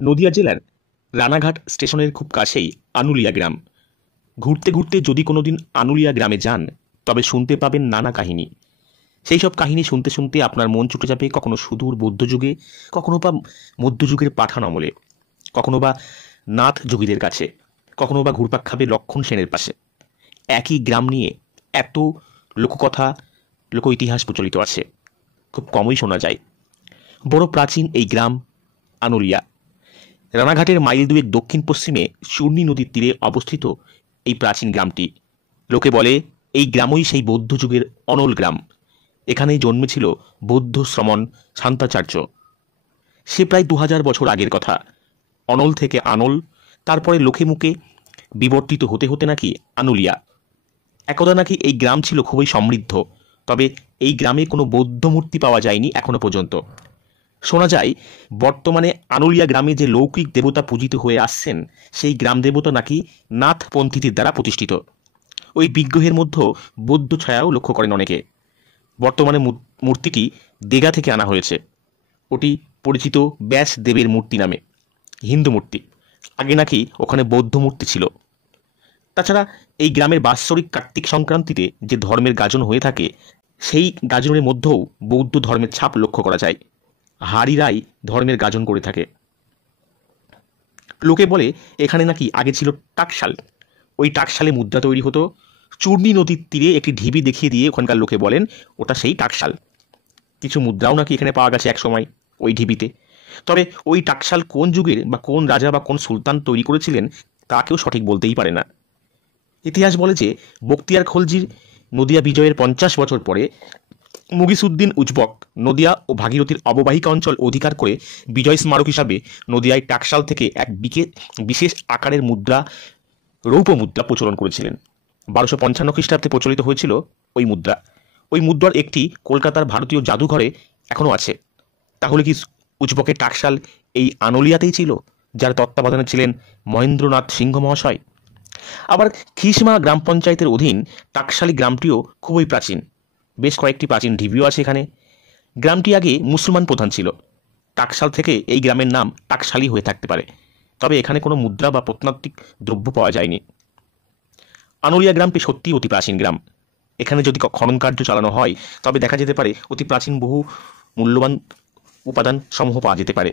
নদিয়া জেলার রানাঘাট স্টেশনের খুব কাছেই আনুলিয়া গ্রাম। ঘুরতে ঘুরতে যদি কোনোদিন আনুলিয়া গ্রামে যান তবে শুনতে পাবেন নানা কাহিনী। সেই সব কাহিনী শুনতে শুনতে আপনার মন ছুটে যাবে কখনো সুদূর বৌদ্ধযুগে, কখনো বা মধ্যযুগের পাঠান আমলে, কখনো বা নাথ যোগীদের কাছে, কখনো বা ঘুরপাক খাবে লক্ষণ সেনের পাশে। একই গ্রাম নিয়ে এত লোককথা, লোক ইতিহাস প্রচলিত আছে, খুব কমই শোনা যায়। বড় প্রাচীন এই গ্রাম আনুলিয়া। রানাঘাটের মাইল দুয়েক দক্ষিণ পশ্চিমে চূর্ণী নদীর তীরে অবস্থিত এই প্রাচীন গ্রামটি। লোকে বলে এই গ্রামই সেই বৌদ্ধ যুগের অনল গ্রাম। এখানেই জন্মেছিল বৌদ্ধ শ্রমণ শান্তাচার্য। সে প্রায় 2000 বছর আগের কথা। অনল থেকে আনল, তারপরে লোকে মুখে বিবর্তিত হতে হতে নাকি আনুলিয়া। একদা নাকি এই গ্রাম ছিল খুবই সমৃদ্ধ, তবে এই গ্রামে কোনো বৌদ্ধ মূর্তি পাওয়া যায়নি এখনো পর্যন্ত। শোনা যায় বর্তমানে আনুলিয়া গ্রামে যে লৌকিক দেবতা পূজিত হয়ে আসছেন সেই গ্রাম দেবতা নাকি নাথপন্থীদের দ্বারা প্রতিষ্ঠিত। ওই বিগ্রহের মধ্যেও বৌদ্ধ ছায়াও লক্ষ্য করেন অনেকে। বর্তমানে মূর্তিটি দেগা থেকে আনা হয়েছে। ওটি পরিচিত ব্যাস দেবের মূর্তি নামে, হিন্দু মূর্তি। আগে নাকি ওখানে বৌদ্ধ মূর্তি ছিল। তাছাড়া এই গ্রামের বাৎসরিক কার্তিক সংক্রান্তিতে যে ধর্মের গাজন হয়ে থাকে সেই গাজনের মধ্যেও বৌদ্ধ ধর্মের ছাপ লক্ষ্য করা যায়। হাড়িরাই ধর্মের গাজন করে থাকে। লোকে বলে এখানে নাকি আগে ছিল টাকশাল। ওই টাকশালে মুদ্রা তৈরি হতো। চূর্ণী নদীর তীরে একটি ঢিবি দেখিয়ে দিয়ে ওখানকার লোকে বলেন ওটা সেই টাকশাল। কিছু মুদ্রাও নাকি এখানে পাওয়া গেছে এক সময় ওই ঢিবিতে। তবে ওই টাকশাল কোন যুগের বা কোন রাজা বা কোন সুলতান তৈরি করেছিলেন তা কেউ সঠিক বলতেই পারে না। ইতিহাস বলে যে বখতিয়ার খলজির নদিয়া বিজয়ের 50 বছর পরে মুগিসউদ্দিন উজবক নদিয়া ও ভাগীরথীর অববাহিকা অঞ্চল অধিকার করে বিজয় স্মারক হিসাবে নদিয়ায় টাকশাল থেকে এক বিশেষ আকারের মুদ্রা, রৌপ্য মুদ্রা প্রচলন করেছিলেন। 1255 খ্রিস্টাব্দে প্রচলিত হয়েছিল ওই মুদ্রা। ওই মুদ্রার একটি কলকাতার ভারতীয় জাদুঘরে এখনও আছে। তাহলে কি উজবকের টাকশাল এই আনুলিয়াতেই ছিল, যার তত্ত্বাবধানে ছিলেন মহেন্দ্রনাথ সিংহ মহাশয়? আবার খিসমা গ্রাম পঞ্চায়েতের অধীন টাকশালী গ্রামটিও খুবই প্রাচীন। বেশ কয়েকটি প্রাচীন ঢিবিও আছে এখানে। গ্রামটি আগে মুসলমান প্রধান ছিল। টাকশাল থেকে এই গ্রামের নাম টাকশালী হয়ে থাকতে পারে, তবে এখানে কোনো মুদ্রা বা প্রত্নতাত্ত্বিক দ্রব্য পাওয়া যায়নি। আনুলিয়া গ্রামটি সত্যিই অতি প্রাচীন গ্রাম। এখানে যদি খনন কার্য চালানো হয় তবে দেখা যেতে পারে অতি প্রাচীন বহু মূল্যবান উপাদান সমূহ পাওয়া যেতে পারে।